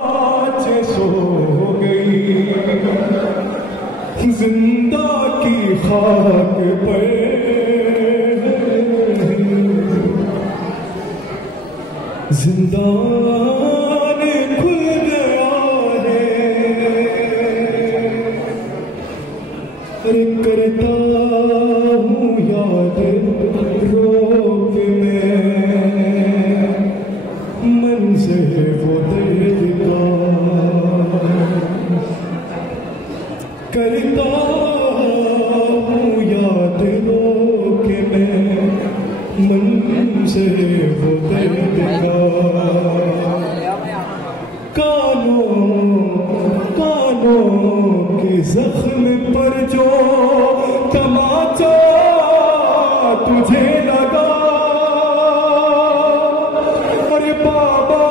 आज सो गई जिंदा की खाक पर जिंदान खुल गया है। अरे करता हूँ याद रोक में मंज़िल वो दर्द का, करता हूँ याद रोक में मंज़िल वो दर्द का। कानों के जख्म पर जो तमाचा तुझे लगा, अरे बाबा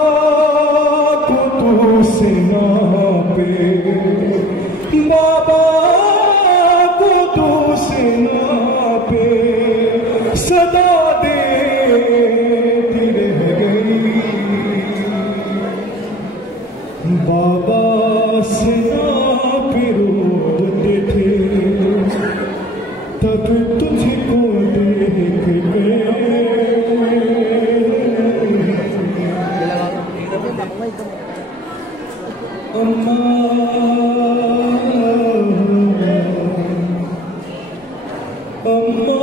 को तू सिना पे, बाबा को तू सिना पे सदा देती रह गई। बाबा सिना पे रोते थे तब तुझको देख गए। अम्मा अम्मा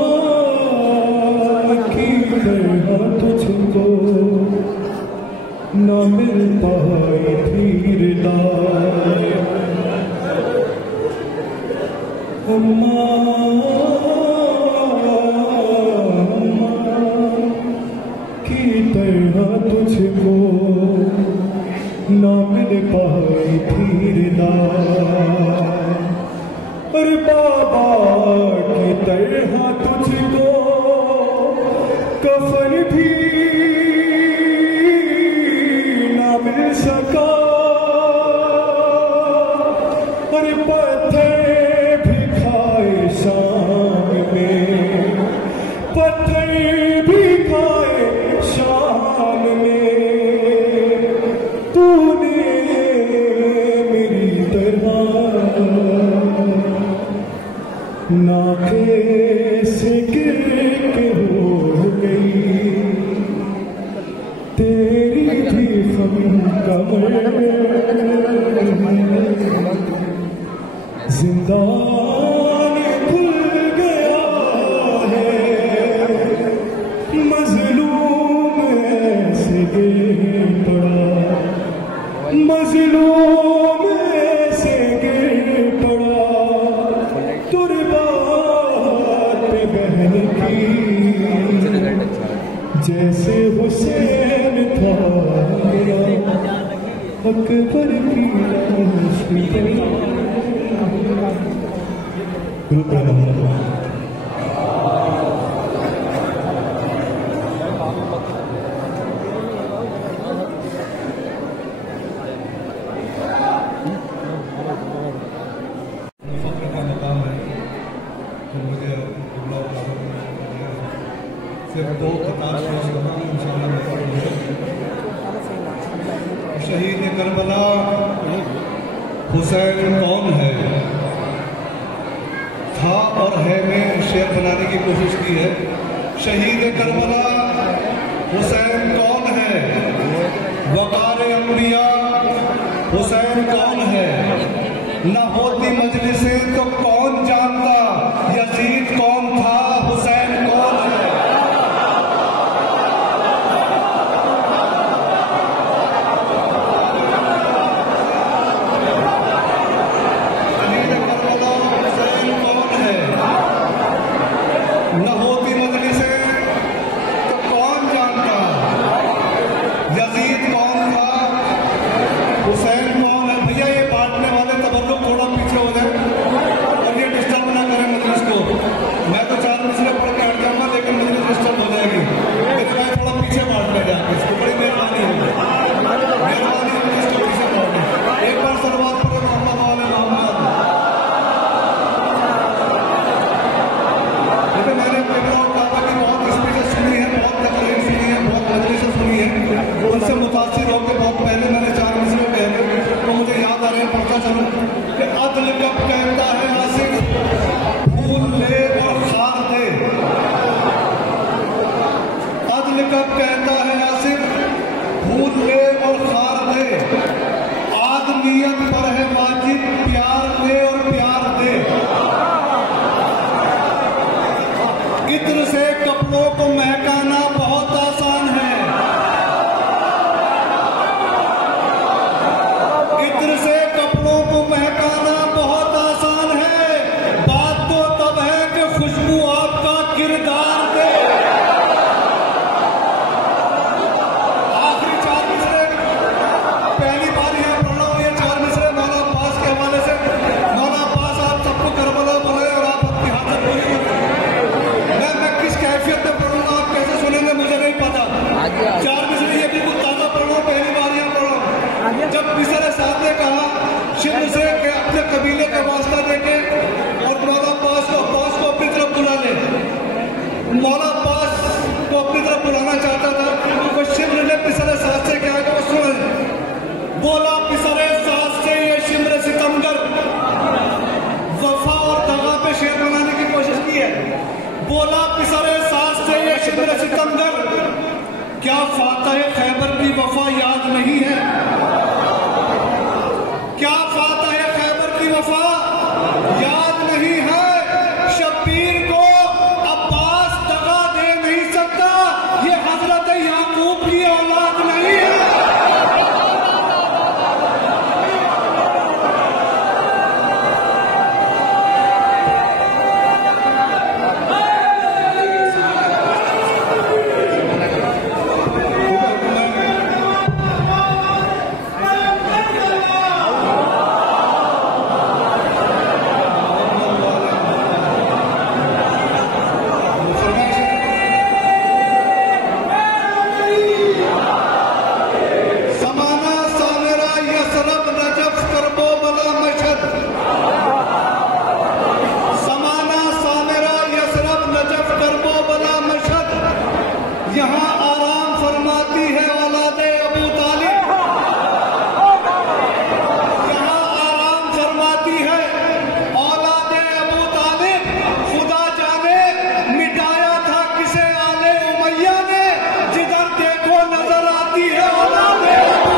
की तरह तुझको न मिल पाई थी रिदा। अम्मा की तरह तुझको न मिल पाई थी रिदा। अरे बाबा की तरह तुझको कफन भी ना मिल सका। अरे पत्थर भी खाए शाम में, पत्थर भी खाए शाम में, तूने मेरी तरह नाके से गिर के हो गई। तेरी भी हम कमर जिंदान खुल गया है। मजलूम ऐसे गिर पड़ा, मजलूम ऐसे गिर पड़ा, तुरबात पे बहन की जैसे हुसैन था अकबर की लाश पे। सिर्फ दो किताब शहीद करबला हुसैन कौन है था और है में शेर बनाने की कोशिश की है। शहीद करबला हुसैन कौन है, वकार अंबिया हुसैन कौन है, न होती मजलिसें तो कौन जानता यजीद कौन था, हुसैन कौन है। न होती मजलिसें तो कौन जानता यजीद कौन था, हुसैन कौन है। भैया ये बांटने वाले तबर्रुक थोड़ा पीछे हो जाए और ये डिस्टर्ब ना करें मजलिस को। मैं तो 4 मिसरे पढ़ के हट जाऊंगा लेकिन मजलिस डिस्टर्ब हो जाएगी। मेरे भाई थोड़ा पीछे बांटने जाके इसको बड़ी मेहरबानी होगी, मेहरबानी होगी इसको पीछे बांटने। एक बार सलवात पढ़े मोहम्मद वाले मोहम्मद। मैंने बहुत स्पीचेस सुनी है, बहुत तकरीर सुनी है, बहुत मजलिसें सुनी है, उनसे मुतासिर होकर बहुत पहले मैंने 4 मिसरे कहे पिसर साहब ने कहा शिव से कि अपने कबीले का वास्ता देके और मौला अब्बास को अपनी तरफ बुला ले। मौला अब्बास को अपनी तरफ बुलाना चाहता था तो शिव ने पिसर साहब से क्या कहा सुन, बोला पिसर साहब से ये शिमर सितमगर वफा और दगा पे शेर बनाने की कोशिश की है। बोला पिसर साहब से ये शिमर सितमगर क्या फातह खैबर की वफा याद नहीं है? क्या फातह खैबर की वफा याद नहीं है? शब्बीर को अब्बास दगा दे नहीं सकता, ये हजरत याकूब की औलाद नहीं है। यहाँ आराम फरमाती है औलादे अबू तालिब, यहाँ आराम फरमाती है औलादे अबू तालिब। खुदा जाने मिटाया था किसे आले उमैया ने, जिधर देखो नजर आती है औलादे अबू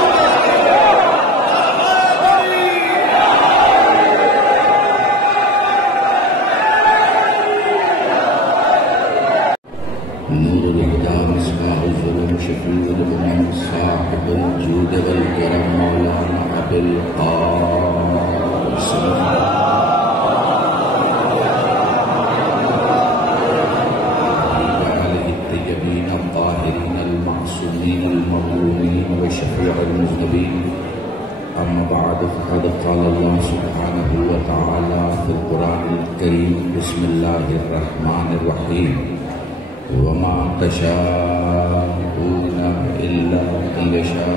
अम्मा बाद फ़क़द क़ाल अल्लाह सुब्हानहु व तआला फ़िल क़ुरानिल करीम बिस्मिल्लाहिर रहमानिर रहीम वमा तशाऊना इल्ला अन यशा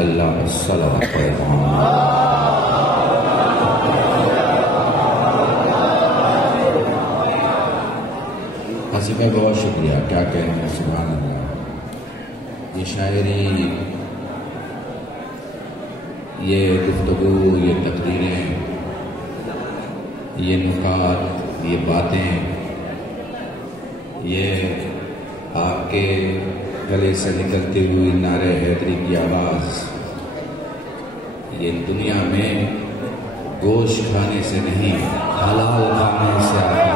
अल्लाह सल्लल्लाहु अलैहि वसल्लम। हसीबा बहुत शुक्रिया, क्या कहना, सुभान अल्लाह। ये शायरी, ये गुफ्तगू, ये तकरीरें, ये नुकात, ये बातें, ये आपके गले से निकलती हुई नारे हैदरी की आवाज़, ये दुनिया में गोश्त खाने से नहीं हलाल खाने से आता है।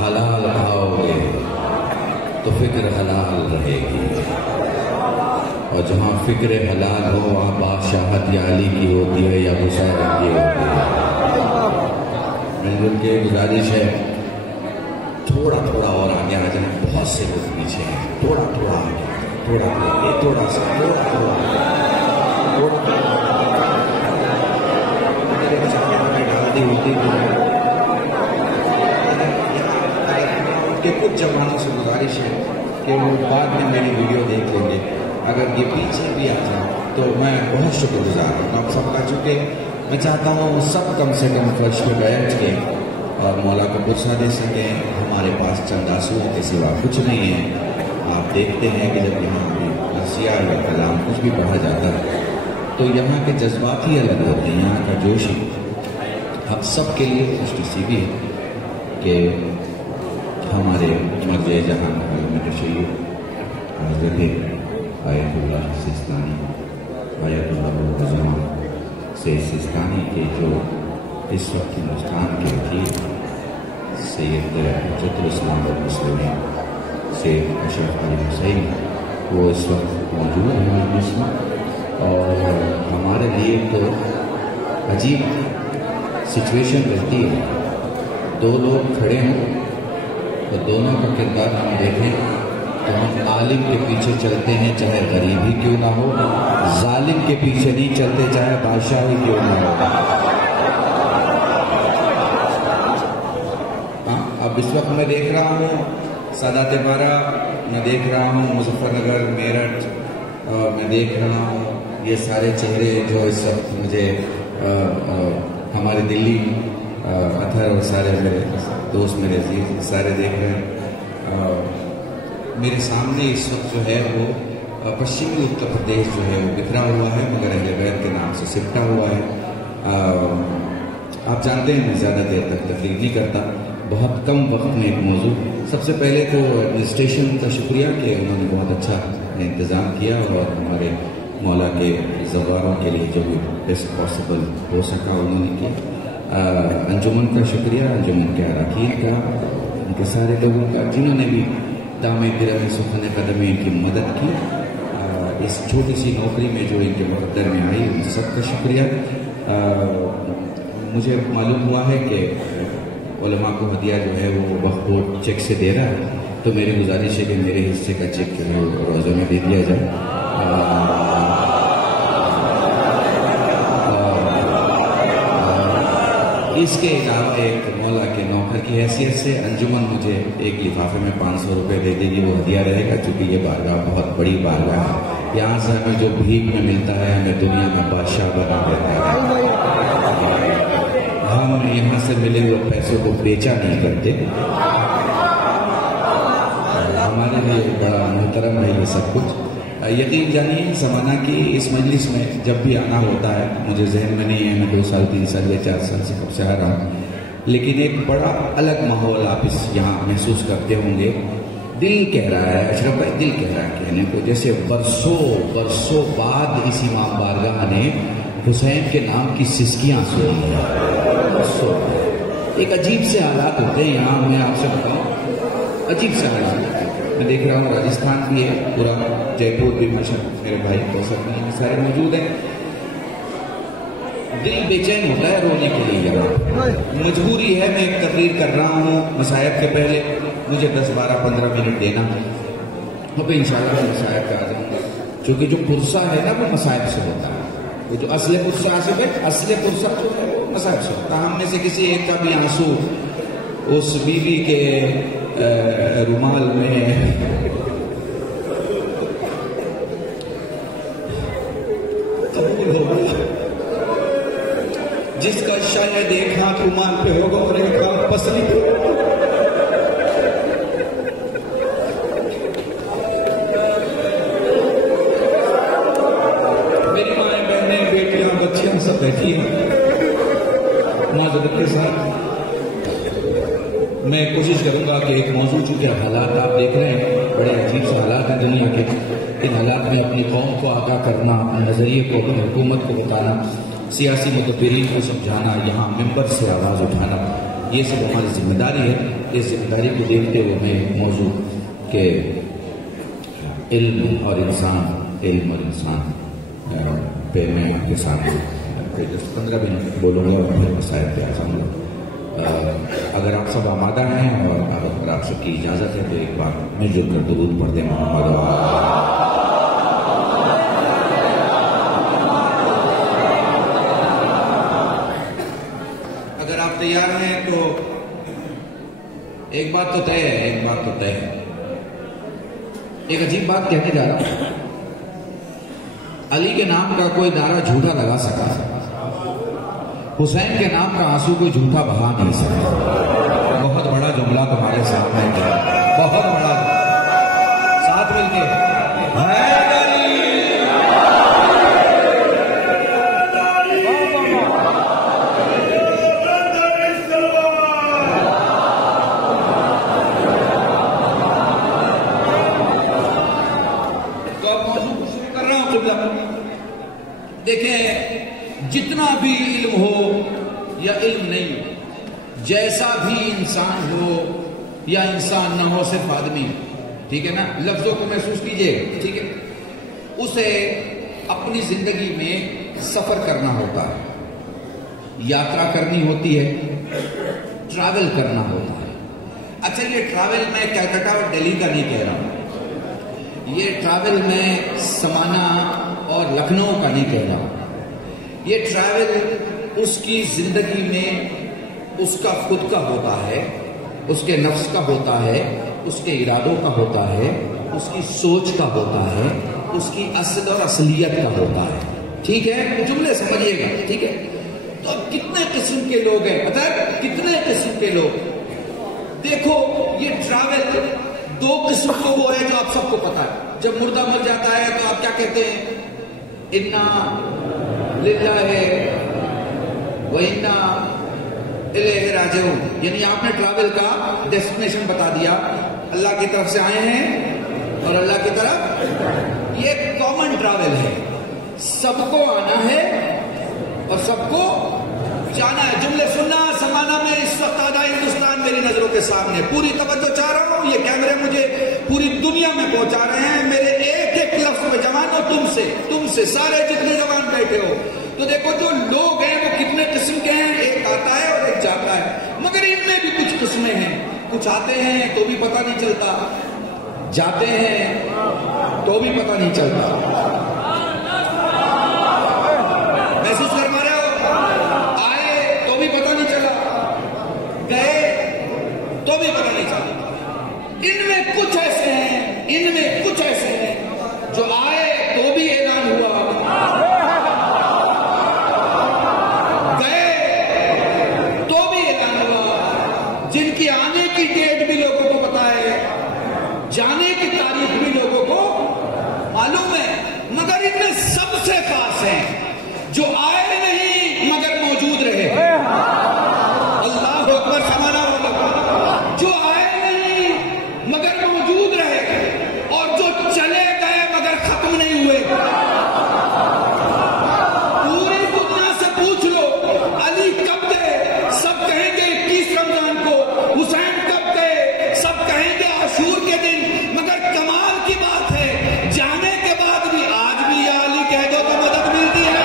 हलाल खाओगे तो फिक्र हलाल रहेगी, और जहाँ फिक्र हलाल हो वहाँ बादशाहत या अली की होती है या हुसैन की होती है। मिलजुल के गुजारिश है, थोड़ा थोड़ा और आगे आ जाए, बहुत से लोग पीछे हैं, थोड़ा थोड़ा आगे, थोड़ा थोड़ा, ये थोड़ा सा, थोड़ा थोड़ा, थोड़ा के कुछ जवानों से गुजारिश है कि वो बाद में मेरी वीडियो देख लेंगे। अगर ये पीछे भी आ जाए तो मैं बहुत शुक्रगुजार हूँ आप सबका, चूँकि मैं चाहता हूँ सब कम से कम फर्श पे बैठ के और मौला को पुरसा दे सकें। हमारे पास चंद आंसुओं के सिवा कुछ नहीं है। आप देखते हैं कि जब यहाँ भी नसिया या कलाम कुछ भी पढ़ा जाता है तो यहाँ के जज्बात ही अलग होते हैं, यहाँ का जोश ही। हम सब के लिए खुशनसीबी भी है कि हमारे मर्ज़ जहां में तशय्युअ हज़रत आयतुल्लाह सिस्तानी, आयतुल्लाह से सिस्तानी के जो इस वक्त हिंदुस्तान के वकील सैयद हज्जतुल इस्लाम वल मुस्लिमीन सैयद अशरफ अली हुसैन, वो इस वक्त मौजूद हैं मजलिस में। और हमारे लिए तो अजीब सिचुएशन रहती है, दो लोग खड़े हों तो दोनों का किरदार हम देखें तो हम आलिम के पीछे चलते हैं चाहे गरीब ही क्यों ना हो, जालिम के पीछे नहीं चलते चाहे बादशाह ही क्यों ना हो। हाँ, अब इस वक्त मैं देख रहा हूँ सादात बारा मैं देख रहा हूँ, मुजफ्फरनगर, मेरठ मैं देख रहा हूँ, ये सारे चेहरे जो इस वक्त मुझे हमारे दिल्ली अथर और सारे मेरे दोस्त, मेरे अजीज सारे देख रहे हैं। मेरे सामने इस वक्त जो है वो पश्चिमी उत्तर प्रदेश जो है वो बिखरा हुआ है, मगर अहले बैत के नाम से सिमटा हुआ है। आप जानते हैं मैं ज़्यादा देर तक तकलीफ नहीं करता, बहुत कम वक्त में एक मौजू। सबसे पहले तो एडमिनिस्ट्रेशन का शुक्रिया कि उन्होंने बहुत अच्छा इंतज़ाम किया और हमारे मौला के ज़वारों के लिए जो भी बेस्ट पॉसिबल हो सका उन्होंने किया। अंजुमन का शुक्रिया, अंजुमन के अरकान का, उनके सारे लोगों का जिन्होंने भी दामे दिरमे सुखने कदम इनकी मदद की। इस छोटी सी नौकरी में जो इनके मुकद्दर में आई, उन सबका शुक्रिया। मुझे मालूम हुआ है कि उलमा को हदिया जो है वो वक्फ चेक से दे रहा है, तो मेरी गुजारिश है कि मेरे हिस्से का चेक जो है वो रोज़े में दे दिया जाए। इसके अलावा एक मौला के नौकर की हैसियत से अंजुमन मुझे एक लिफाफे में 500 रुपये दे देगी, वो हदिया रहेगा, क्योंकि ये बारगाह बहुत बड़ी बारगाह है। यहाँ से हमें जो भीख में मिलता है हमें दुनिया में बादशाह बना देता है। हम यहाँ से मिले हुए पैसों को बेचा नहीं करते। हमारे लिए बड़ा मुहतरम है ये सब कुछ। यकीन जानिए ज़माना की इस मजलिस में जब भी आना होता है, मुझे जहन में नहीं है, मैं 2 साल 3 साल या 4 साल से कब से आ रहा हूँ, लेकिन एक बड़ा अलग माहौल आप इस यहाँ महसूस करते होंगे। दिल कह रहा है, अशरफ भाई दिल कह रहा है कहने को, जैसे बरसों बाद इस इमाम बारगाह ने हुसैन के नाम की सिसकियाँ सुनी है। एक अजीब से हालात होते हैं यहाँ, मैं आपसे बताऊँ, अजीब से हालात। मैं देख रहा हूँ राजस्थान भी है, पूरा जयपुर भी, मेरे भाई कौशल में सारे मौजूद हैं। दिल बेचैन होता है रोने के लिए यहाँ। मजबूरी है, मैं एक तकरीर कर रहा हूँ मसायब के पहले, मुझे 10, 12, 15 मिनट देना, अब इंशाल्लाह मैं मसायब पे आ जाऊँगा, क्योंकि जो पुरसा है ना वो मसायब से होता है। वो जो असले पुरसा जो है वो मसायब से होता है। हम में से किसी एक का भी आंसू उस बीवी के रुमाल में कबूल होगा, जिसका शायद एक हाथ रुमाल पे होगा और एक हाथ पसली पे। मेरी माएं, बहनें, बेटियां, बच्चियां सब बैठी हैं मौजूद के साथ। मैं कोशिश करूंगा कि एक मौजू, चूँकि हालात आप देख रहे हैं बड़े अजीब से हालात हैं दुनिया के, इन हालात में अपनी कौम को आगाह करना, नज़रिए को अपनी हुकूमत को बताना, सियासी मुतबरीन को समझाना, यहाँ मेंबर से आवाज़ उठाना, ये सब हमारी जिम्मेदारी है। इस जिम्मेदारी को देखते हुए मैं मौजू के इल्म और इंसान पे मैं आपके सामने 15 मिनट बोलूँगा और फिर मसाइल पे आ जाऊँगा। अगर आप सब आमादा हैं और अगर आप सबकी इजाज़त है तो एक बार मिलजुल कर दुरूद पढ़ दें मोहम्मद। अगर आप तैयार हैं तो एक बात तो तय है, एक अजीब बात कहने जा रहा हूं। अली के नाम का कोई नारा झूठा लगा सका, हुसैन के नाम का आंसू कोई झूठा बहा नहीं सकता। बहुत बड़ा जुमला तुम्हारे सामने है, बहुत बड़ा। साथ मिलके तो अब मौजूद शुरू कर रहा हूं। जुमला देखें, जितना भी इल्म हो या इल्म नहीं, जैसा भी इंसान हो या इंसान न हो, सिर्फ आदमी, ठीक है ना, लफ्जों को महसूस कीजिएगा, ठीक है। उसे अपनी जिंदगी में सफर करना होता है, यात्रा करनी होती है, ट्रैवल करना होता है। अच्छा, ये ट्रैवल मैं कलकत्ता और दिल्ली का नहीं कह रहा हूं, ये ट्रैवल मैं समाना और लखनऊ का नहीं कह रहा हूं। ये ट्रैवल उसकी जिंदगी में उसका खुद का होता है, उसके नफ्स का होता है, उसके इरादों का होता है, उसकी सोच का होता है, उसकी असल और असलियत का होता है। ठीक है, तो जुमले समझिएगा। ठीक है, तो कितने किस्म के लोग हैं, पता है कितने किस्म के लोग। देखो ये ट्रैवल दो किस्म को वो है जो आप सबको पता है। जब मुर्दा मर जाता है तो आप क्या कहते हैं, इन्ना लिल्लाहि व इन्ना इलैहि राजिऊन, यानी आपने ट्रैवल का डेस्टिनेशन बता दिया, अल्लाह की तरफ से आए हैं और अल्लाह की तरफ। ये कॉमन ट्रैवल है, सबको आना है और सबको जाना है। जुमले सुनना। समाना में इस वक्त आधा हिंदुस्तान मेरी नजरों के सामने, पूरी तवज्जो चाह रहा हूं। ये कैमरे मुझे पूरी दुनिया में पहुंचा रहे हैं, मेरे एक एक लफ्ज पे जवानों, तुमसे सारे जितने जवान बैठे हो। तो देखो जो लोग हैं वो कितने किस्म के हैं, एक आता है और एक जाता है, मगर इनमें भी कुछ किस्में हैं। कुछ आते हैं तो भी पता नहीं चलता, जाते हैं तो भी पता नहीं चलता। महसूस कर पा रहे हो? आए तो भी पता नहीं चला, गए तो भी पता नहीं चला। इनमें कुछ ऐसे हैं जो आए तो भी ऐलान हुआ, जिनकी आने की डेट भी लोगों को पता है, जाने की तारीख भी लोगों को मालूम है, मगर इनमें सबसे खास हैं जो आए नहीं मगर मौजूद रहे। अल्लाह अकबर, समाना बोलो। जो आए नहीं मगर मौजूद रहे और जो चले गए मगर खत्म नहीं हुए। पूरी दुनिया से पूछ लो अली कब गए, सब कहेंगे 21 रमजान को। हुसैन कब गए, सब कहेंगे आशूर के दिन। मगर कमाल की बात है, जाने के बाद भी आज भी या अली कह दो तो मदद मिलती है।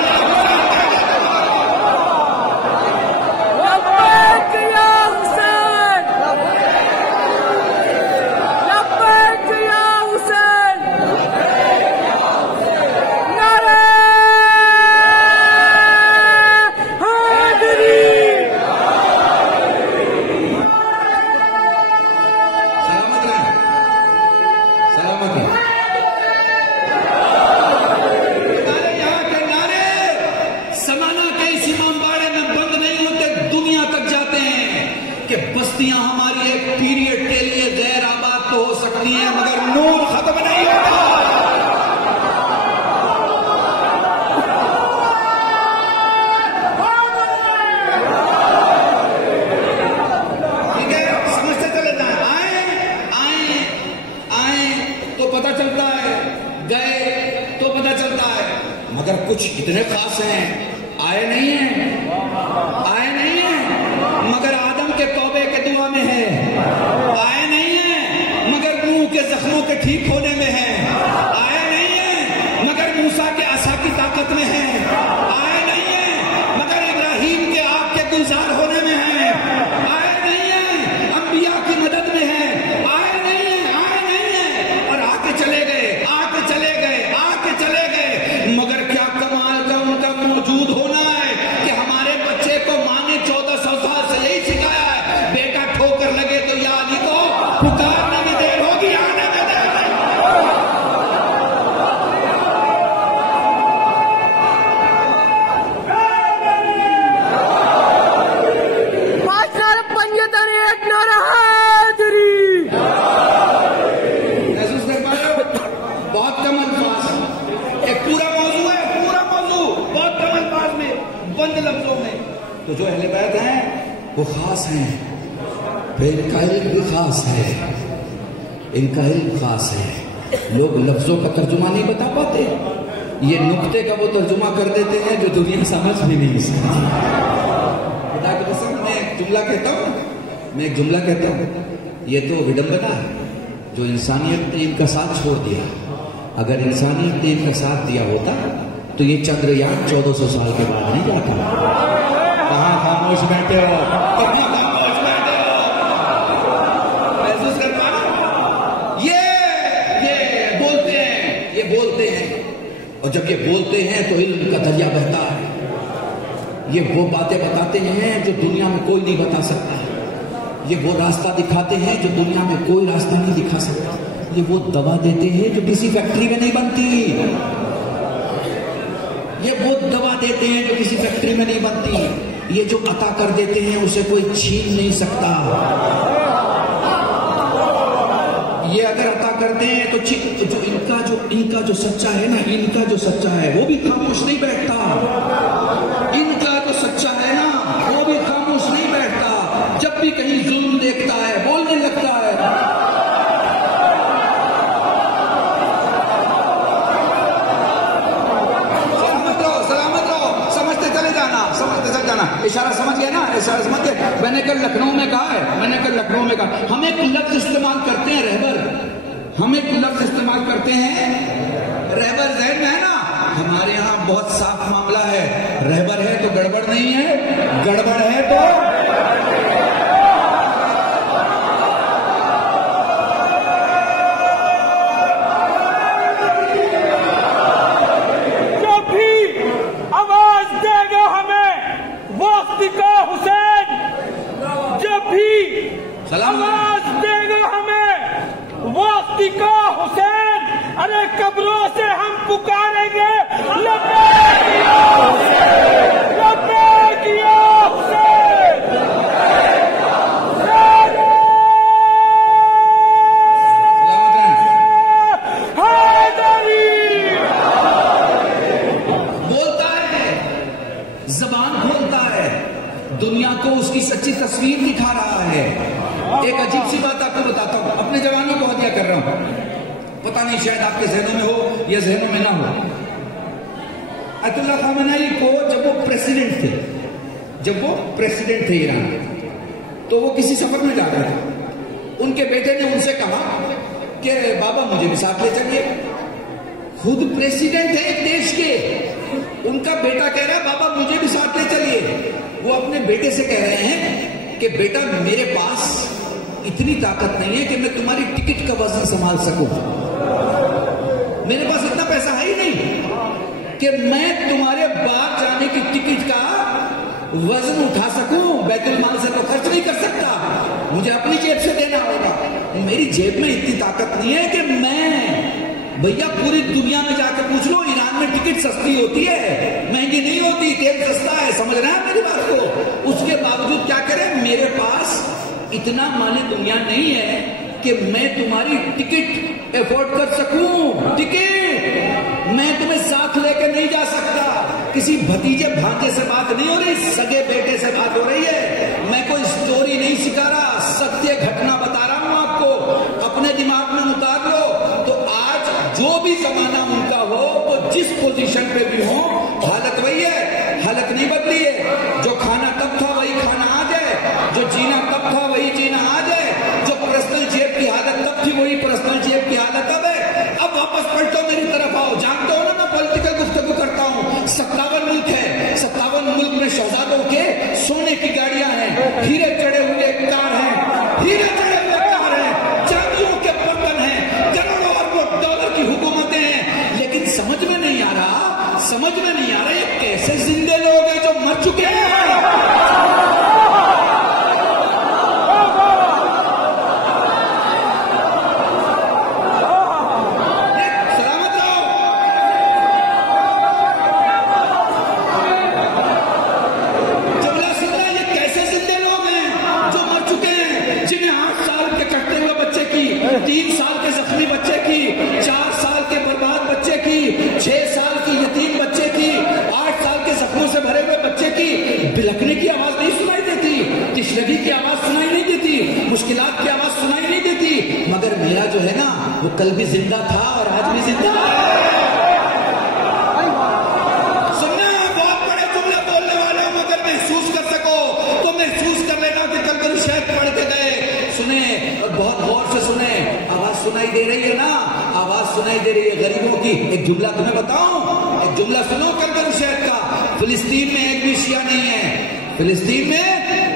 बस्तियां हमारी एक पीरियड के लिए गैर आबाद तो हो सकती हैं मगर नूर खत्म नहीं होता। ठीक है, समझते चले जाए। आए तो पता चलता है, गए तो पता चलता है, मगर कुछ इतने खास हैं, आए नहीं है मगर आदम के तौबे के दुआ में है, आए नहीं है मगर मुंह के जख्मों के ठीक होने में है, आए नहीं है मगर मूसा के असा की ताकत में है, आए नहीं है मगर इब्राहिम के आग के गुलजार होने में है, आए नहीं है अंबिया की मदद में है, आए नहीं है और आके चले गए मगर क्या कमाल का उनका मौजूद होना है कि हमारे बच्चे को मां ने 1400 साल से यही सिखाया है, बेटा ठोकर लगे तो या अली को पुकारने में देर होगी, आने में देर महसूस कर पा रहे हो? बहुत कम अल्फाज, एक पूरा मौजू है, बहुत कम अल्फाज में, बंद लफ्जों में। तो जो अहले बैत हैं वो खास हैं, फिर इनका इल्म भी खास है, लोग लफ्जों का तर्जुमा नहीं बता पाते, ये नुक्ते का वो तर्जुमा कर देते हैं जो दुनिया समझ भी नहीं सकती। खुदा की कसम, मैं एक जुमला कहता हूँ, ये तो विडंबना है जो इंसानियत ने इनका साथ छोड़ दिया। अगर इंसानियत ने इनका साथ दिया होता तो ये चंद्रयान 1400 साल के बाद नहीं जाता। कहाँ खामोश बैठे हो, महसूस कर पा रहे? ये बोलते हैं और जब ये बोलते हैं तो इल्म का दरिया बहता है। ये वो बातें बताते हैं जो दुनिया में कोई नहीं बता सकता। ये वो रास्ता दिखाते हैं जो दुनिया में कोई रास्ता नहीं दिखा सकता। ये वो दवा देते हैं जो किसी फैक्ट्री में नहीं बनती। ये वो दवा देते हैं जो किसी फैक्ट्री में नहीं बनती। ये जो अता कर देते हैं उसे कोई छीन नहीं सकता। ये अगर अता करते हैं तो जो इनका जो सच्चा है ना, इनका जो सच्चा है वो भी खामोश नहीं बैठता। इनका जो सच्चा है ना वो भी खामोश नहीं बैठता। जब भी कहीं जुल्म देखता है बोलने लगता है। सलामत रहो, समझते चले जाना, समझते चले जाना। इशारा समझ गया ना, इशारा समझ गए। मैंने कल लखनऊ में कहा है, हम एक लफ्ज इस्तेमाल करते हैं रहबर। हम एक लफ्ज इस्तेमाल करते हैं रहबर। जहन में है ना, हमारे यहां बहुत साफ मामला है। रहबर है तो गड़बड़ नहीं है, गड़बड़ है तो आवाज देगा हमें वास्तिका हुसैन। अरे कब्रों से हम पुकारेंगे लब्बैक या हुसैन, लब्बैक या हुसैन। बोलता है, जबान खोलता है, दुनिया को उसकी सच्ची तस्वीर दिखा रहा है। एक अजीब सी बात आपको बताता हूं, अपने जवानों को हत्या कर रहा हूं, पता नहीं शायद आपके जहनों में हो या जहनों में ना हो। अयतुल्लाह खामेनी को जब वो प्रेसिडेंट थे ईरान, तो वो किसी सफर में जा रहे थे। उनके बेटे ने उनसे कहा कि बाबा मुझे भी साथ ले चलिए। खुद प्रेसिडेंट है एक देश के, उनका बेटा कह रहा है बाबा मुझे भी साथ ले चलिए। वो अपने बेटे से कह रहे हैं कि बेटा मेरे पास इतनी ताकत नहीं है कि मैं तुम्हारी टिकट का वजन संभाल सकूं। मेरे पास इतना पैसा है ही नहीं कि मैं तुम्हारे बाहर जाने की टिकट का वजन उठा सकूं। बैतुल माल से तो खर्च नहीं कर सकता, मुझे अपनी जेब से देना होगा। मेरी जेब में इतनी ताकत नहीं है कि मैं, भैया पूरी दुनिया में जाकर पूछ लो, ईरान में टिकट सस्ती होती है, महंगी नहीं होती, तेल सस्ता है। समझ रहे हैं मेरी बात को? उसके बावजूद क्या करें, मेरे पास इतना माली दुनिया नहीं है कि मैं तुम्हारी टिकट एफोर्ड कर सकूं। टिकट मैं तुम्हें साथ लेकर नहीं जा सकता। किसी भतीजे भांजे से बात नहीं हो रही, सगे बेटे से बात हो रही है। मैं कोई स्टोरी नहीं सिखा रहा, सत्य घटना बता रहा हूं आपको। अपने दिमाग में उतार लो। तो आज जो भी जमाना उनका हो, वो जिस पोजीशन पे भी हो, हालत वही है, हालत नहीं बदली है। जो खाना तब था वही खाना आज है, जो जीना तब था वही जीना आज है, जो पर्सनल जेब की हालत तब थी वही पर्सनल जेब की हालत अब है। अब वापस पलटो, मेरी तरफ आओ। जानते हो ना मैं पॉलिटिकल गुफ्तगू करता हूं। 57 मुल्क है, 57 मुल्क में शहजादों के सोने की गाड़ियां हैं, हीरे चढ़े हुए कार हैं, हीरे चढ़े हुए कार हैं, चांदियों के बर्तन हैं, करोड़ों अरबों डॉलर की हुकूमतें हैं। लेकिन समझ में नहीं आ रहा ये कैसे जिंदे लोग हैं जो मर चुके हैं। बिलखने की आवाज नहीं सुनाई देती, तिशनगी की आवाज सुनाई नहीं देती, मुश्किलात की आवाज सुनाई नहीं देती, मगर मेरा जो है ना वो कल भी जिंदा था और आज भी जिंदा है। सुनना, बहुत बड़े जुमले बोलने वाले हो, मगर महसूस कर सको तो महसूस कर लेना कि कल कल शायद पढ़ के गए। सुने, बहुत गौर से सुने, आवाज सुनाई दे रही है ना, आवाज सुनाई दे रही है गरीबों की। एक जुमला तुम्हें बताऊं, एक जुमला सुनो कल कल शायद का। फिलिस्तीन में एक भी शिया नहीं है, फिलिस्तीन में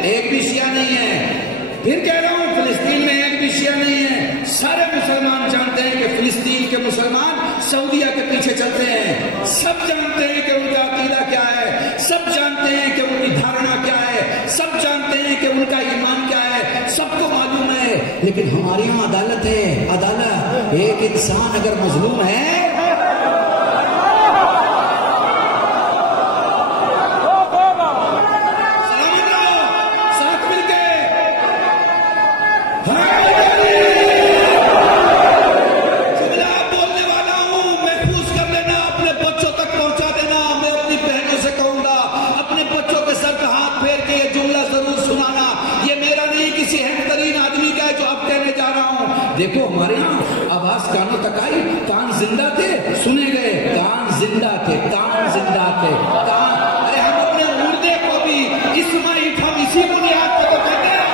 एक भी शिया नहीं है। फिर कह रहा हूं, फिलिस्तीन में एक भी शिया नहीं है। सारे मुसलमान जानते हैं कि फिलिस्तीन के मुसलमान सऊदिया के पीछे चलते हैं। सब जानते हैं कि उनका अकीदा क्या है, सब जानते हैं कि उनकी धारणा क्या है, सब जानते हैं कि उनका ईमान क्या है, सब एक इंसान अगर मजलूम है, साथ मिलके जुमला बोलने वाला हूं, महफूज कर लेना, अपने बच्चों तक पहुंचा देना। मैं अपनी बहनों से कहूंगा, अपने बच्चों के सर पे हाथ फेर के ये जुमला जरूर सुनाना। ये मेरा नहीं, किसी अहमतरीन आदमी का है जो अब कहने जा रहा हूं। देखो हमारे यहाँ आवाज कानों तक आई, कान जिंदा थे, सुने गए, कान जिंदा थे, कान जिंदा थे, कान। अरे हम अपने मुर्दे को भी इसमाइल हम इसी बुनियाद पर तो कहते हैं,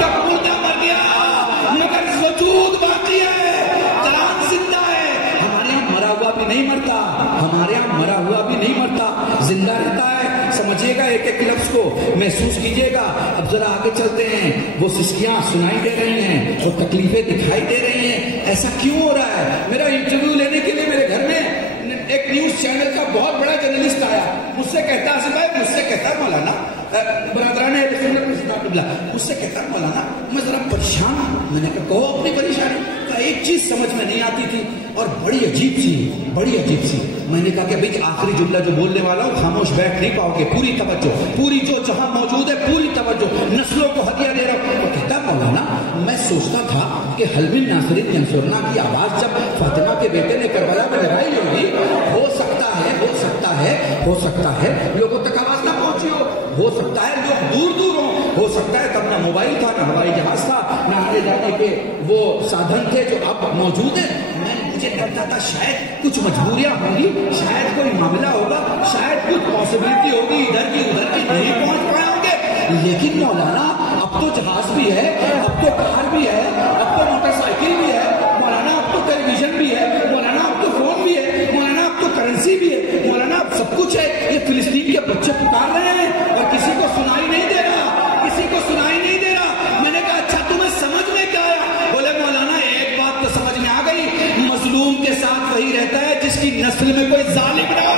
जब मुर्दा मर गया मगर वजूद बाकी है, कान जिंदा है। हमारे यहाँ मरा हुआ भी नहीं मरता, हमारे यहाँ मरा हुआ भी नहीं मरता, जिंदा रहता है। समझिएगा एक एक लफ्ज को, महसूस कीजिएगा। अब जरा आगे चलते हैं। वो सिस्कियां सुनाई दे रही हैं, वो तकलीफें दिखाई दे रही हैं। ऐसा क्यों हो रहा है? मेरा इंटरव्यू लेने के लिए मेरे घर में एक न्यूज चैनल का बहुत बड़ा जर्नलिस्ट आया, मुझसे कहता आसिफ भाई, मुझसे कहता मौलाना बरादरान मुझसे कहता मौलाना मैं जरा परेशान हूं। मैंने कहा कहो अपनी परेशानी। एक चीज समझ में नहीं आती थी और बड़ी अजीब सी। मैंने कहा कि भाई आखिरी जुमला जो बोलने वाला हूं, खामोश बैठ नहीं पाओगे, पूरी तवज्जो, पूरी जो जहां मौजूद है पूरी तवज्जो, नस्लों को हदिया दे रहा हूं। तो कहता मौलाना मैं सोचता था कि हल्बी नासरीन मंसूरना की आवाज जब फातिमा के बेटे ने करबला में लगाई होगी, हो सकता है लोगों तक आवाज ना पहुंची हो सकता है लोग दूर हो सकता है तब ना मोबाइल था, ना हवाई जहाज था, ना आने जाने के वो साधन थे जो अब मौजूद है। मुझे लगता था शायद कुछ मजबूरियां होंगी, शायद कोई मामला होगा, शायद कुछ पॉसिबिलिटी होगी, इधर की उधर की नहीं पहुंच पाए होंगे। लेकिन मौलाना अब तो जहाज भी है, अब तो कार भी है, अब तो मोटरसाइकिल भी है मौलाना, अब तो टेलीविजन भी है मौलाना, अब तो फोन भी है मौलाना, अब तो करेंसी भी है मौलाना, अब सब कुछ है। ये फिलिस्तीन के बच्चे पुकार रहे हैं और किसी को सुनाई नहीं दे रहा। मैंने कहा अच्छा तुम्हें समझ में क्या आया? बोले मौलाना एक बात तो समझ में आ गई, मजलूम के साथ वही रहता है जिसकी नस्ल में कोई जालिम ना हो।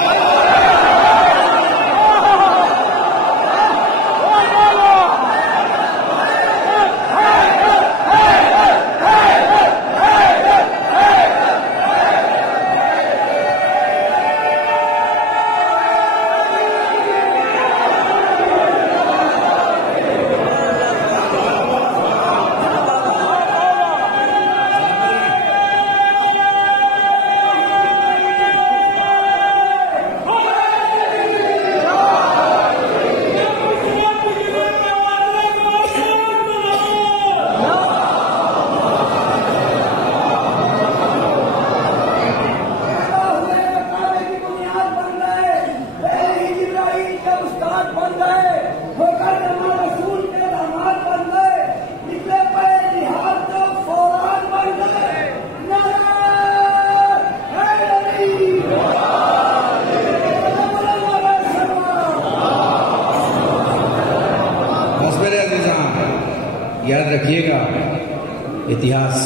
याद रखिएगा इतिहास।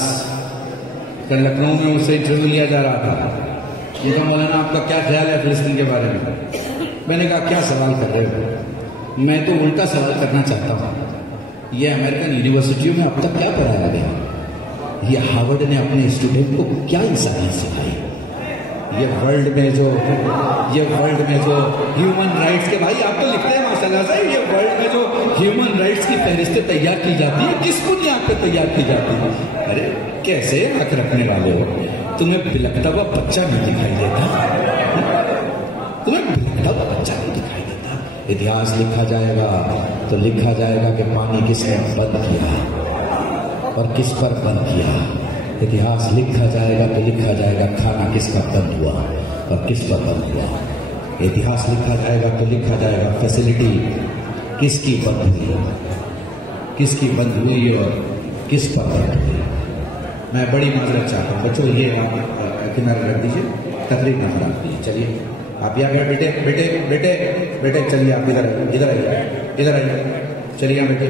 कल लखनऊ में उससे इंटरव्यू लिया जा रहा था, ये कहा मौलाना आपका क्या ख्याल है फिलिस्तीन के बारे में? मैंने कहा क्या सवाल कर रहे हो? मैं तो उल्टा सवाल करना चाहता हूँ, ये अमेरिकन यूनिवर्सिटियों में अब तक क्या पढ़ाया गया? ये हार्वर्ड ने अपने स्टूडेंट को क्या इंसानियत सिखाई? ये वर्ल्ड में जो ह्यूमन राइट्स के, भाई आप तो लिखते हैं माशाल्लाह से, ये वर्ल्ड में जो ह्यूमन राइट्स की फहरिस्तें तैयार की जाती है किस बुनियाद पे तैयार की जाती है? अरे कैसे आंख रखने वाले हो? तुम्हें बिलखता हुआ बच्चा नहीं दिखाई देता? तुम्हें बिलखता हुआ बच्चा नहीं दिखाई देता? इतिहास लिखा जाएगा तो लिखा जाएगा कि पानी किसने बंद किया और किस पर बंद किया। इतिहास लिखा जाएगा तो लिखा जाएगा खाना किसका बंद हुआ और किस पर बंद हुआ। इतिहास लिखा जाएगा तो लिखा जाएगा फैसिलिटी किसकी बंद हुई और किस पर बंद हुई। मैं बड़ी माजरत चाहता हूँ बच्चों, ये आप किनारे रख दीजिए, तकरीर ना रख दीजिए। चलिए आप यहाँ बेटे बेटे बेटे बेटे चलिए आप इधर आइए चलिए यहाँ बेटे।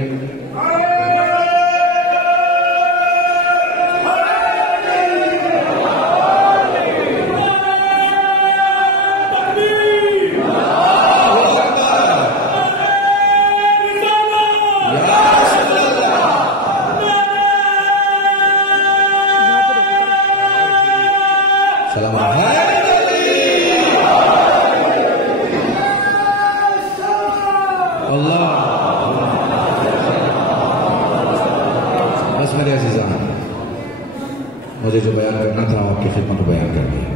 सलाम अल्लाह। बस मेरे अज़ीज़ान, मुझे जो बयान करना था आपकी खिदमत में बयान कर दिया।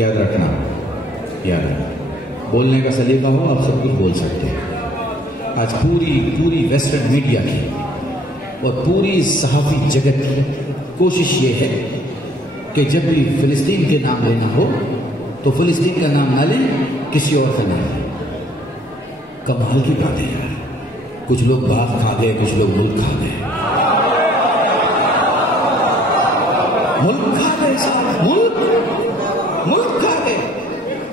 याद रखना, याद रखना, बोलने का सलीका हो आप सब कुछ बोल सकते हैं। आज पूरी वेस्टर्न मीडिया की और पूरी सहाफ़ी जगत की कोशिश ये है कि जब भी फिलिस्तीन के नाम लेना हो तो फिलिस्तीन का नाम ना लें, किसी और का नाम लें। कमाल की बात है यार, कुछ लोग बात खा गए, कुछ लोग मुल्क खा गए। मुल्क खा गए साहब, मुल्क खा गए।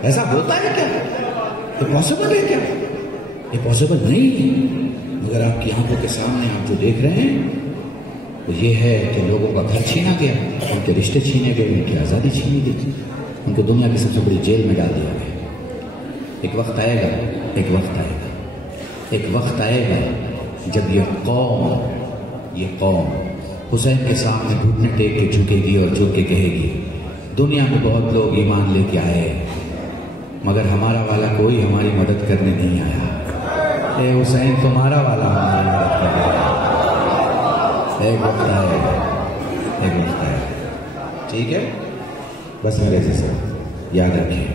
ऐसा होता है क्या? ये पॉसिबल है क्या? ये पॉसिबल नहीं है। मगर आपकी आंखों के सामने आप जो देख रहे हैं तो ये है कि लोगों का घर छीना गया, उनके रिश्ते छीने गए, उनकी आज़ादी छीनी गई, उनको दुनिया की सबसे बड़ी जेल में डाल दिया गया। एक वक्त आएगा, एक वक्त आएगा जब ये कौम हुसैन के सामने घुटने टेक के झुकेगी और झुक के कहेगी, दुनिया में बहुत लोग ईमान लेके आए मगर हमारा वाला कोई हमारी मदद करने नहीं आया। ए हुसैन, तुम्हारा वाला हमारी मदद करने आया। एक वक्त आएगा। ठीक है, बस मेरे जैसे याद रखिए,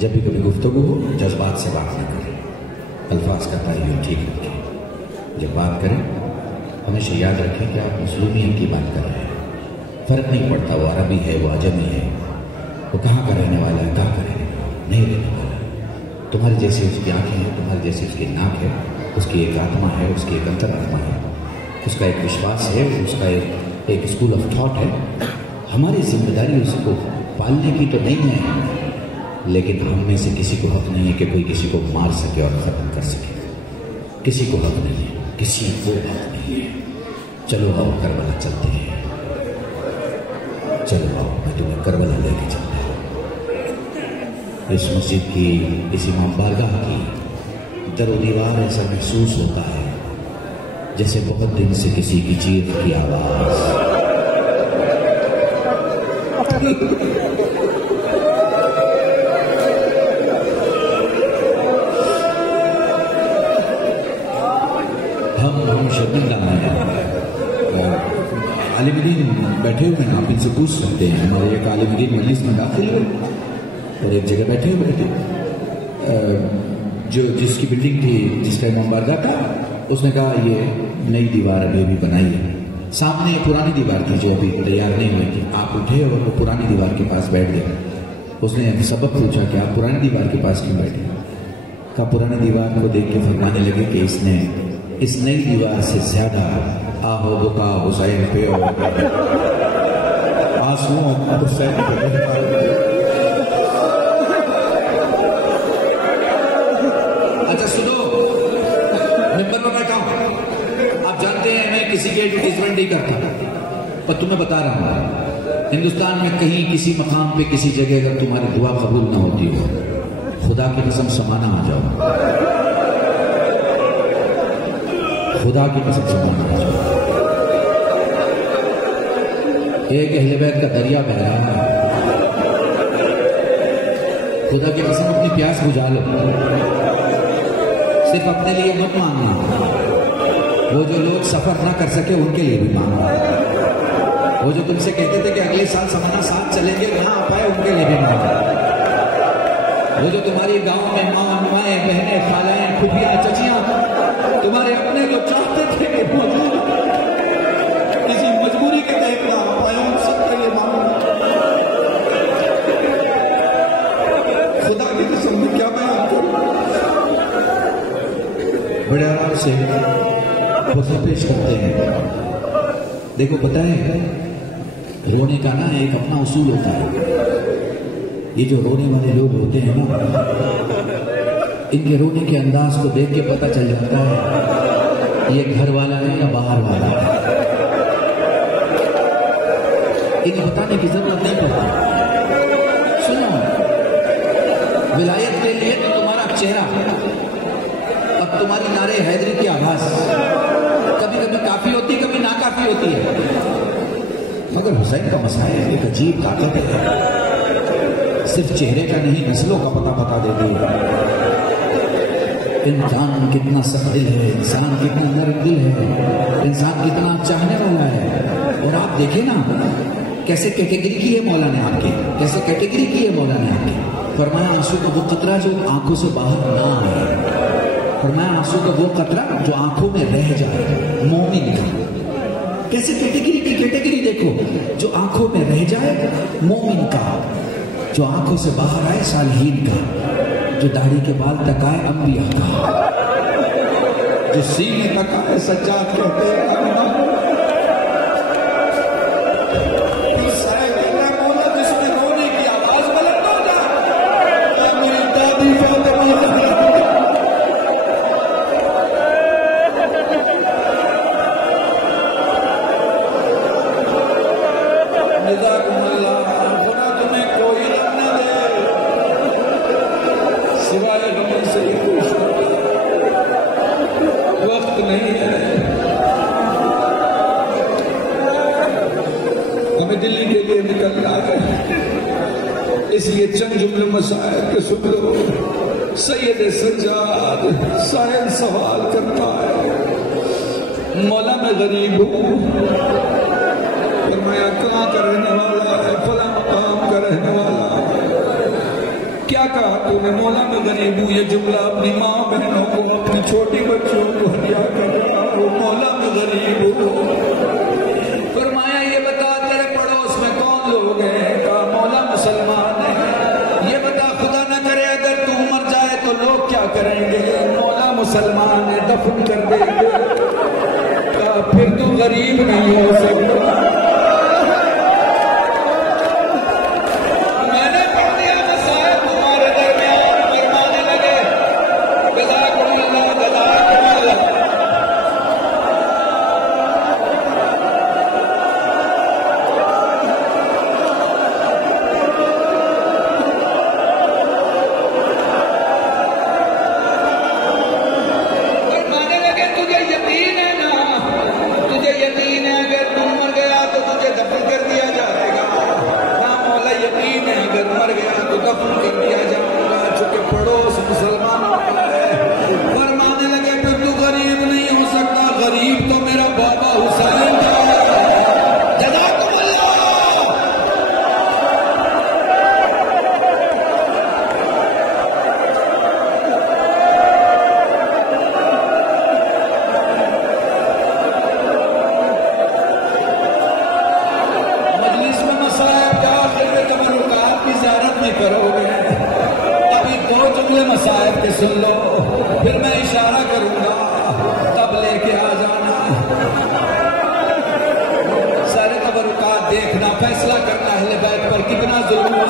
जब भी कभी गुफ्तगू हो जज्बात से बात न करें, अल्फाज का तायन ठीक रखें। जब बात करें हमेशा याद रखें कि आप मुस्लिमियत की बात कर रहे हैं। फ़र्क नहीं पड़ता वो अरबी है, वो अजमी है, वो कहाँ का रहने वाला है, कहाँ का रहने वाला नहीं रहने वाला। तुम्हारी जैसी उसकी आँखें हैं, तुम्हारी जैसी उसकी नाक है, उसकी एक आत्मा है, उसकी एक अंतरात्मा है, उसका एक विश्वास है, उसका एक स्कूल ऑफ थॉट है। हमारी जिम्मेदारी उसको पालने की तो नहीं है, लेकिन हम में से किसी को हक नहीं है कि कोई किसी को मार सके और ख़त्म कर सके। किसी को हक नहीं है, किसी को हक नहीं है। चलो आओ करबला चलते हैं, चलो आओ मैं तुम्हें करबला लेके चलता हूँ। इस मस्जिद की, इस इमाम बारगाह की दर दीवार ऐसा महसूस होता है जैसे बहुत दिन से किसी की चीख की आवाज। हम शर्मिंदा हैं। आलिम-ए-दीन बैठे हुए हैं, आप इनसे पूछ सकते हैं। हमारे एक आलिम-ए-दीन मजलिस में दाखिल हुए और एक जगह बैठे हुए थे, जो जिसकी बिल्डिंग थी, जिसका इमाम बारगाह था, उसने कहा ये नई दीवार अभी अभी बनाई है। सामने पुरानी दीवार थी जो अभी तैयार नहीं हुई थी। आप उठे और वो पुरानी दीवार के पास बैठ गए। उसने सबक पूछा कि आप पुरानी दीवार के पास क्यों बैठे? कहा पुरानी दीवार को देख के फरमाने लगे कि इसने इस नई दीवार से ज्यादा आहो बुका हुसैन पे आंसुओं हुसैन पे। अच्छा सुनो, मिंबर पर बैठा हूं, आप जानते हैं मैं किसी की एडवर्टीजमेंट नहीं करता, पर तुम्हें बता रहा हूं, हिंदुस्तान में कहीं किसी मकाम पे किसी जगह अगर तुम्हारी दुआ कबूल ना होती हो, खुदा की कसम समाना आ जाओ, खुदा की कसम समाना आ जाओ। एक अहले बैत का दरिया बह रहा है, खुदा की कसम अपनी प्यास बुझा लो। सिर्फ अपने लिए मत मांगना, वो जो लोग सफर ना कर सके उनके लिए भी मांगना। वो जो तुमसे कहते थे कि अगले साल समाना साथ चलेंगे, ना आ पाए, उनके लिए भी मांगना। वो जो तुम्हारी गांव में माँ माएँ बहनें खालाएं खुफिया चचियां तुम्हारे अपने जो चाहते थे कि किसी मजबूरी के तहत ना आ पाए, उन सबके लिए मांगना। खुदा की कसम में क्या बयान करूं, बड़े आराम से खुद पेश करते हैं। देखो पता है, रोने का ना एक अपना उसूल होता है। ये जो रोने वाले लोग होते हैं ना, इनके रोने के अंदाज को देख के पता चल जाता है ये घर वाला है या बाहर वाला है। इन्हें बताने की जरूरत नहीं पड़ती। सुनो, विलायत के लिए तो तुम्हारा चेहरा, अब तुम्हारी नारे हैदरी की आवाज कभी कभी काफी होती, कभी नाकाफी होती है, मगर हुसैन का मसाया एक अजीब ताकत है, सिर्फ चेहरे का नहीं नस्लों का पता बता देती है। इंसान कितना सख्त है, इंसान कितना नरम दिल है, इंसान कितना चाहने वाला है। और आप देखें ना कैसे कैटेगरी की है मौला ने आपके, कैसे कैटेगरी की है मौला ने आपके। फरमाया आंसू का वो कतरा जो आंखों से बाहर ना आए, फरमाया आंसू का वो कतरा जो आंखों में रह जाए मोमिन का। कैसे कैटेगरी की कैटेगरी देखो, जो आंखों में रह जाए मोमिन का, जो आंखों से बाहर आए सालिहीन का, जो दाढ़ी के बाल तक आए अंबिया का, जो सीने तक आए सज्जाद कहते हैं। जिसमें रोने की आवाज बुलंद हो जाए, मेरी दादी वक्त नहीं है, हमें दिल्ली के लिए निकलना है, इसलिए चंद जुमले मसाइल के सुन लो। सैयद सज्जाद साहिल सवाल करता है, मौला मैं गरीब हूँ, फरमाया कहाँ का रहने वाला है, फला मकाम का रहने वाला। क्या कहा तूने? मौला मैं गरीब हूँ। ये जुमला अपनी माँ बहनों को, अपनी छोटी बच्चों को हदिया कर रहा हूँ, मौला मैं गरीब हूँ। फरमाया ये बता तेरे पड़ोस में कौन लोग हैं? कहा मौला मुसलमान है। ये बता खुदा न करे अगर तू मर जाए तो लोग क्या करेंगे? मौला मुसलमान है, दफन कर देंगे। कहा फिर तू गरीब नहीं हो सकता। मसाइब के सुन लो, फिर मैं इशारा करूंगा तब लेके आ जाना। सारे तबरुकात देखना, फैसला करना अहले बैत पर कितना जुल्म है।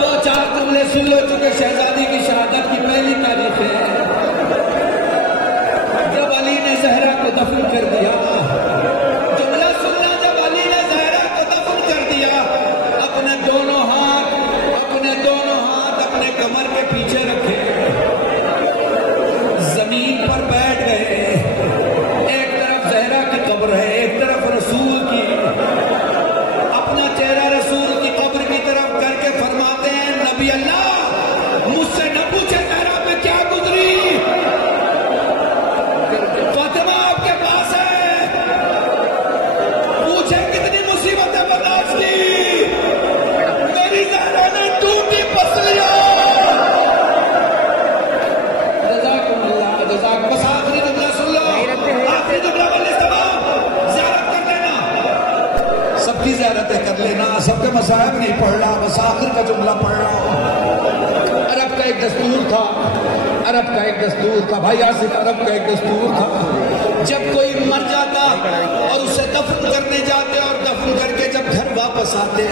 2-4 जुमले सुन लो, चुके शहजादी की शहादत की पहली तारीख है जब अली ने जहरा को दफन कर दिया। जुमला सुनना, जब अली ने जहरा को दफन कर दिया, अपने दोनों हाथ अपने कमर के पीछे रखे, जमीन पर बैठ गए। एक तरफ जहरा की कब्र है, एक तरफ रसूल की। अपना चेहरा रसूल की कब्र की तरफ करके फरमाते हैं, नबी अल्लाह मुझसे न पूछे जहरा पे क्या गुजरी, फातिमा आपके पास है, पूछे कितनी मुसीबतें बर्दाश्त की, मेरी जहरा ने टूटी पसलियां। सबकी ज़ियारतें कर लेना, सबके मसाइब नहीं पढ़ रहा, बस आखिर का जुमला पढ़ रहा हूं। अरब का एक दस्तूर था, अरब का एक दस्तूर था भाई आसिफ, अरब का एक दस्तूर था। जब कोई मर जाता और उसे दफन करने जाते और दफन करके जब घर वापस आते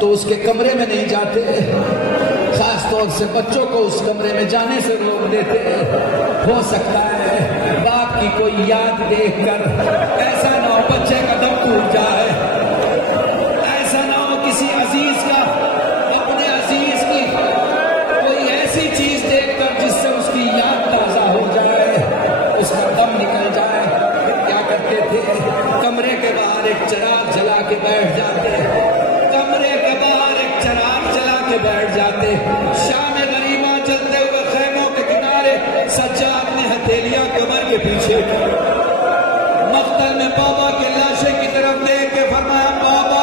तो उसके कमरे में नहीं जाते, खास तौर से बच्चों को उस कमरे में जाने से रोक देते। हो सकता है बाप की कोई याद देखकर ऐसा ना हो बच्चे का दम टूट जाए, ऐसा ना हो किसी अजीज का, अपने अजीज की कोई ऐसी चीज देखकर जिससे उसकी याद ताजा हो जाए, उसका दम निकल जाए। क्या करते थे, कमरे के बाहर एक चिराग जला बाबा के लाशे की तरफ देख के फरमाया, बाबा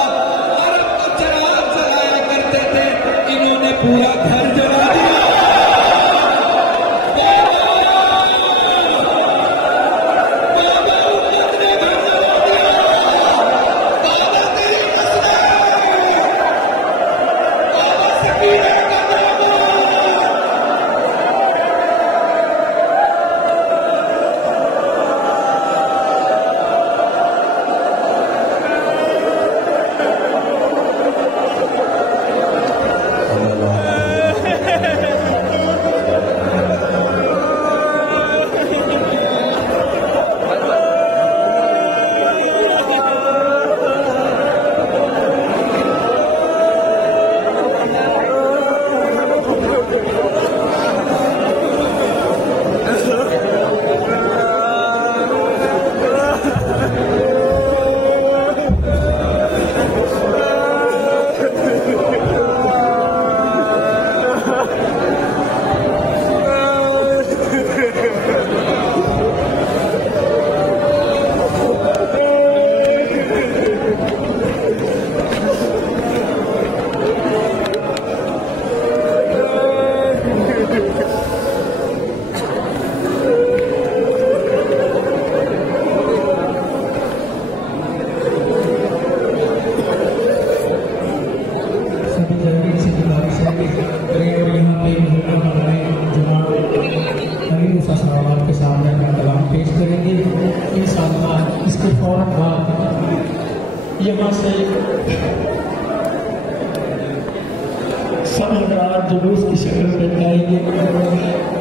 अरब तो चिराग जलाया करते थे, इन्होंने पूरा घर जला दिया। बाबा उम्मत ने घर जला दिया। बाबा तेरी कसम, बाबा सकीना का नाम। के सामने अपना कलाम पेश करेंगे। इंशाअल्लाह इसके फौरन बाद यहाँ से सब हज़रात जुलूस की शक्ल में जाएंगे।